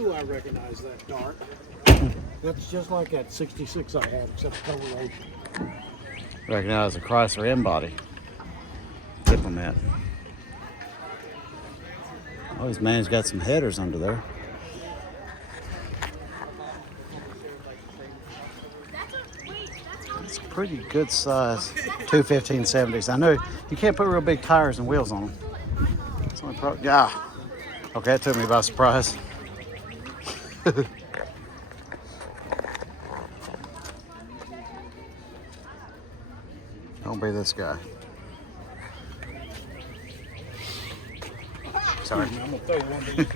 Ooh, I recognize that dart. That's just like that 66 I had, except coloration. Recognize the Chrysler M body. Diplomat. Oh, this man's got some headers under there. It's a pretty good size 215/70s. I know you can't put real big tires and wheels on them. That's only problem. Yeah. Okay, that took me by surprise. Don't be this guy. Sorry. I'm gonna throw one of these.